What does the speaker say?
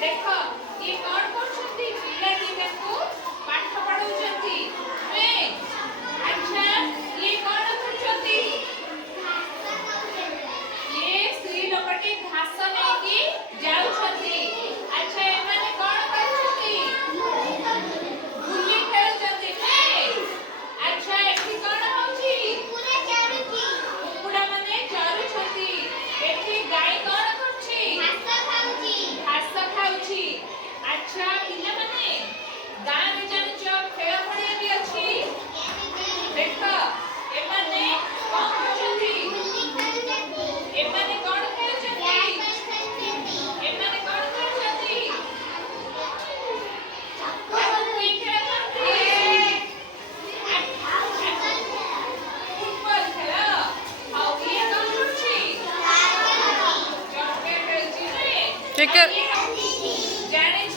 देख ये कौन करछंती पिला दिटा को पाठ पढौछंती नुहे अच्छा ये कौन करछंती ये स्त्री लोकटी घास नेकी जाउछंती अच्छा ए माने कौन करछंती गुल्ली खेलुछंती नुहे अच्छा एठी कौन होउची कुकुड़ा माने चरुछंती एठी गाय कौन करछि घास खाउछि अच्छा पिला माने गाँ रे जानिछ खेल पड़िया भी अछि देख ए माने कौन करछंती ए माने कौन खेलुछंती ए माने कौन करछंती कोई खेल करती फुटबॉल खेल हाउ ये कौन करछि चॉकलेट खेलछि रे ठीक है। जानिछ